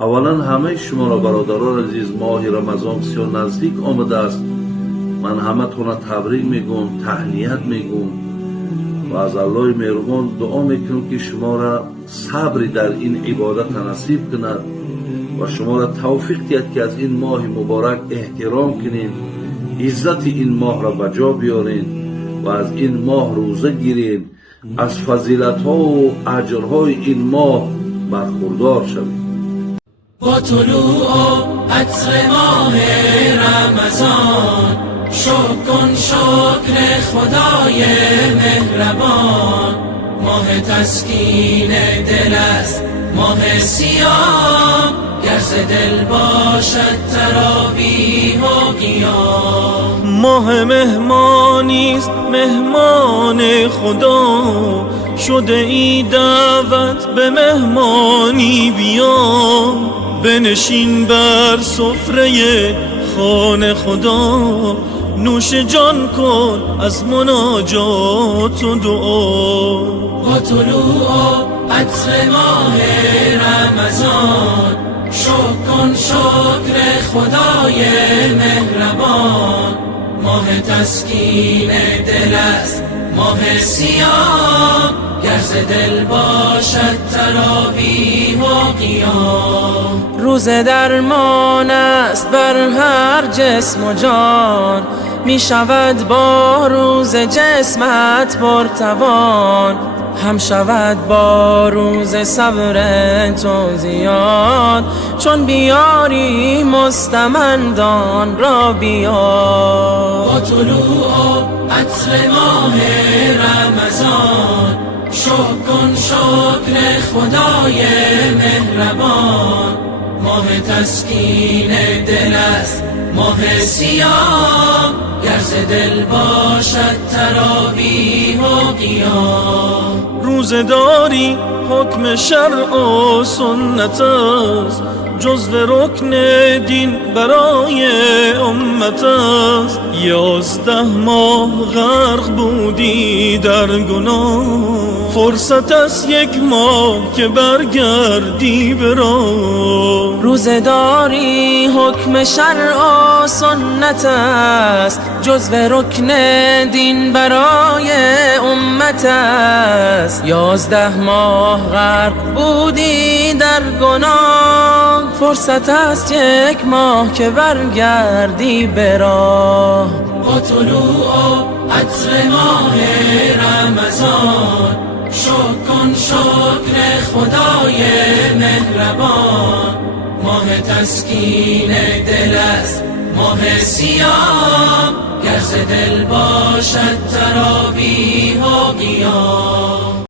اولا همه شما را برادران عزیز ماه رمضان بسیار نزدیک آمده است. من همتون را تبریک میگم، تهنیت میگم و از الله مهربان دعا میکنم که شما را صبری در این عبادت نصیب کند و شما را توفیق دهد که از این ماه مبارک احترام کنین، عزت این ماه را به جا بیارین و از این ماه روزه گیرین، از فضیلت ها و اجرهای این ماه برخوردار شوید. با طلوع عطر ماه رمضان شکر کن شکر خدای مهربان. ماه تسکین دل است، ماه سیام، گر ز دل باشد تراویح و قیام. ماه مهمانیست مهمان خدا، شده ای دعوت به مهمانی بیا. بنشین بر سفره خانه خدا، نوش جان کن از مناجات و دعا. با طلوع عطر ماه رمضان شکر کن شکر خدای مهربان. ماه تسکین دل است، ماه سیام، گر ز دل باشد تراویح و قیام. روزه درمان است بر هر جسم و جان، می شود با روز جسمت پرتوان. هم شود با روز صبر تو زیاد، چون بیاری مستمندان را بیار. با طلوع عطر ماه رمضان شکر کن شکر خدای مهربان. ماه تسکین دل است، ماه سیام، گر ز دل باشد تراویح و قیام. روزه داری حکم شرع و سنت است، جزو رکن دین برای امت است. 11 ماه غرق بودی در گناه، فرصت است 1 ماه که برگردی به راه. روزه داری حکم شرع و سنت است، جزو رکن دین برای امت است. 11 ماه غرق بودی در گناه، فرصت است 1 ماه که برگردی به راه. با طلوع عطر ماه رمضان شکر کن شکر خدای مهربان. ماه تسکین دل است، ماه سیام، گر ز دل باشد تراویح و قیام.